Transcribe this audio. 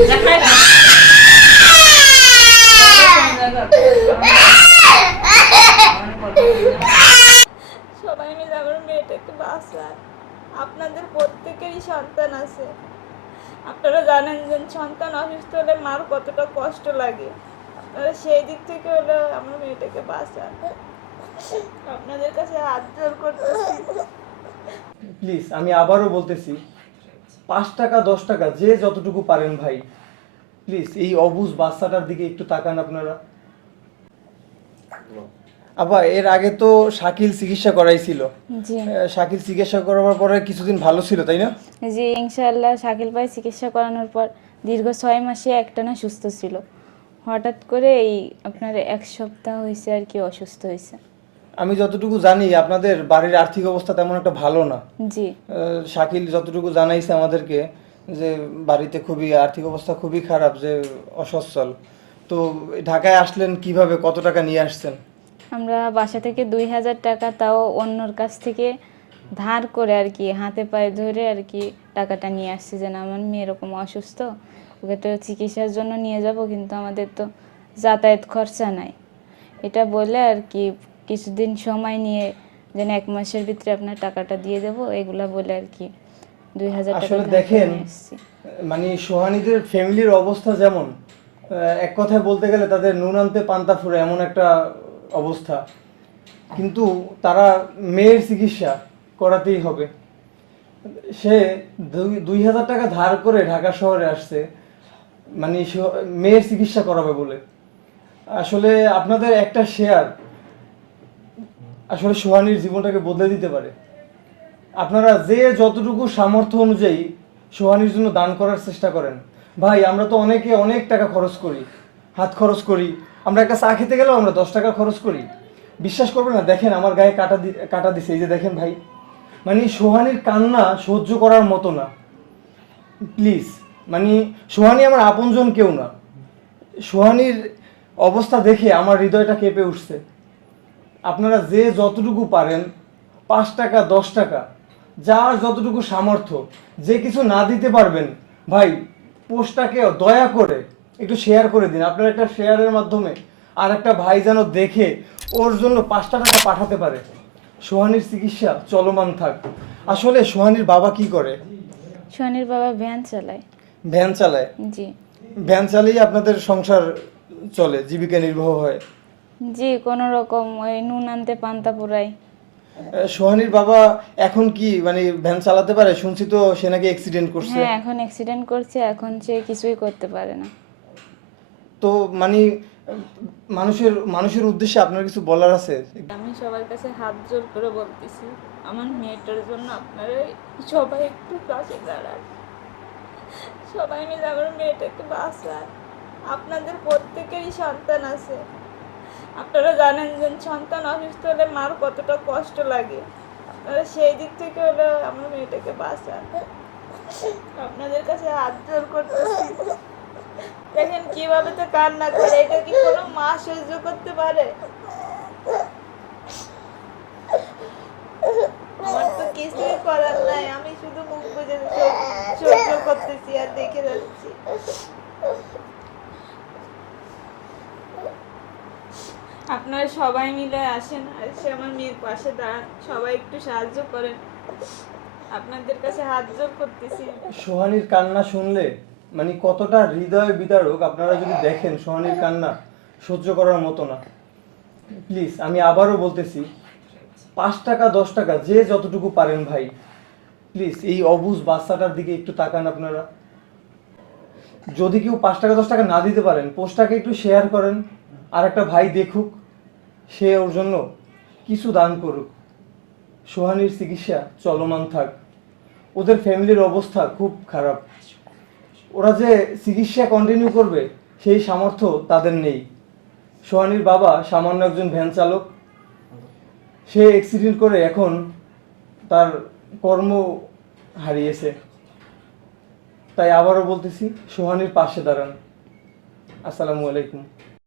সবাই মিলে আমার মেয়েটাকে বাঁচান। আপনাদের প্রত্যেকেরই সন্তান আছে, আপনারা জানেন যে সন্তান অসুস্থ হলে মার কতটা কষ্ট লাগে। আপনারা সেই দিক থেকে হলে আমার মেয়েটাকে বাঁচান, আপনাদের কাছে হাত জোর করতেছি। প্লিজ আমি আবারও বলতেছি, 5 টাকা 10 টাকা যে যতটুকু পারেন ভাই, প্লিজ এই অবুঝ বাচ্চাটার দিকে একটু তাকান আপনারা। আবা এর আগে তো শাকিল চিকিৎসা করাইছিল, জি শাকিল চিকিৎসা করার পরে কিছুদিন ভালো ছিল তাই না? জি ইনশাআল্লাহ শাকিল ভাই চিকিৎসা করানোর পর দীর্ঘ 6 মাসে একটানা সুস্থ ছিল। হঠাৎ করে এই আপনার 1 সপ্তাহ হয়েছে আর কি অসুস্থ হয়েছে। আমি যতটুকু জানি আপনাদের বাড়ির আর্থিক অবস্থা তেমন একটা ভালো না। জি শাকিল যতটুকু জানাইছে আমাদেরকে যে বাড়িতে খুবই আর্থিক অবস্থা খুবই খারাপ, যে অসচ্ছল। তো ঢাকায় আসলেন কিভাবে, কত টাকা নিয়ে আসছেন? আমরা বাসা থেকে 2000 টাকা, তাও অন্যর কাছ থেকে ধার করে আর কি হাতে পায়ে ধরে আর কি টাকাটা নিয়ে আসছি, যে না আমার মেয়ে এরকম অসুস্থ, ওকে তো চিকিৎসার জন্য নিয়ে যাব, কিন্তু আমাদের তো যাতায়াত খরচা নাই। এটা বলে আর কি কিছুদিন সময় নিয়ে যেন 1 মাসের ভিতরে আপনার টাকাটা দিয়ে দেবো, এগুলা বলে আর কি 2000 টাকা আসলে ধার দেখেন, নিয়ে আসছি। মানে সোহানীদের ফ্যামিলির অবস্থা যেমন, এক কথায় বলতে গেলে তাদের নুন আনতে পান্তা ফুরে এমন একটা অবস্থা, কিন্তু তারা মেয়ের চিকিৎসা করাতেই হবে। সে 2000 টাকা ধার করে ঢাকা শহরে আসছে, মানে মেয়ের চিকিৎসা করাবে বলে। আসলে আপনাদের একটা শেয়ার আসলে সোহানীর জীবনটাকে বদলে দিতে পারে। আপনারা যে যতটুকু সামর্থ্য অনুযায়ী সোহানীর জন্য দান করার চেষ্টা করেন। ভাই আমরা তো অনেকে অনেক টাকা খরচ করি, হাত খরচ করি। আমরা একটা চা খেতে গেলেও আমরা 10 টাকা খরচ করি। বিশ্বাস করবেন না, দেখেন আমার গায়ে কাটা দিছে, এই যে দেখেন ভাই, মানে সোহানীর কান্না সহ্য করার মতো না। প্লিজ, মানে সোহানী আমার আপনজন কেউ না। সোহানীর অবস্থা দেখে আমার হৃদয়টা কেঁপে উঠছে। আপনারা যে যতটুকু পারেন, 5 টাকা 10 টাকা, যার যতটুকু সামর্থ্য, যে কিছু না দিতে পারবেন ভাই, পোস্টটাকে দয়া করে একটু শেয়ার করে দিন। আপনার একটা শেয়ারের মাধ্যমে আর একটা ভাই যেন দেখে ওর জন্য 5টা টাকা পাঠাতে পারে। সোহানীর চিকিৎসা চলমান থাক। আসলে সোহানীর বাবা কি করে? সোহানীর বাবা ভ্যান চালায়। ভ্যান চালায়? জি ভ্যান চালিয়ে আপনাদের সংসার চলে, জীবিকা নির্বাহ হয়? জি কোনো রকম ওই নুন আনতে পান্তা পুরাই। সোহানীর বাবা এখন কি মানে ভ্যান চালাতে পারে? শুনছি তো সে নাকি অ্যাক্সিডেন্ট করছে। হ্যাঁ এখন অ্যাক্সিডেন্ট করছে, এখন সে কিছুই করতে পারে না। তো মানে মানুষের মানুষের উদ্দেশ্যে আপনার কিছু বলার আছে? আমি সবার কাছে হাত জোর করে বলতেছি, আমার মেয়েটার জন্য আপনারা সবাই একটু পাশে দাঁড়ান, সবাই মিলে আমার মেয়েটাকে বাঁচান। আপনাদের প্রত্যেকেরই সন্তান আছে, আপনারা জানেন যে সন্তান অসুস্থ হলে মার কতটা কষ্ট লাগে। আপনারা সেই দিক থেকে হলে আমার মেয়েটাকে বাঁচান, আপনাদের কাছে হাত জোর করতেছি। দেখেন কিভাবে তো কান্না করে, এটা কি কোনো মা সহ্য করতে পারে? আমার তো কিছুই করার নাই, আমি শুধু মুখ বুজে সহ্য করতেছি আর দেখে যাচ্ছি। আপনারা সবাই মিলে আসেন, এসে আমার মেয়ের পাশে দাঁড়ান, সবাই একটু সাহায্য করেন, আপনাদের কাছে হাত জোর করতেছি। সোহানীর কান্না শুনলে মানে কতটা হৃদয় বিদারক, আপনারা যদি দেখেন সোহানীর কান্না সহ্য করার মতো না। প্লিজ আমি আবারও বলতেছি, 5 টাকা 10 টাকা যে যতটুকু পারেন ভাই, প্লিজ এই অবুঝ বাচ্চাটার দিকে একটু তাকান আপনারা। যদি কেউ 5 টাকা 10 টাকা না দিতে পারেন, পোস্টটাকে একটু শেয়ার করেন, আর একটা ভাই দেখুক, সে ওর জন্য কিছু দান করুক। সোহানীর চিকিৎসা চলমান থাক। ওদের ফ্যামিলির অবস্থা খুব খারাপ, ওরা যে চিকিৎসা কন্টিনিউ করবে সেই সামর্থ্য তাদের নেই। সোহানীর বাবা সামান্য একজন ভ্যান চালক, সে অ্যাক্সিডেন্ট করে এখন তার কর্ম হারিয়েছে। তাই আবারও বলতেছি, সোহানীর পাশে দাঁড়ান। আসসালামু আলাইকুম।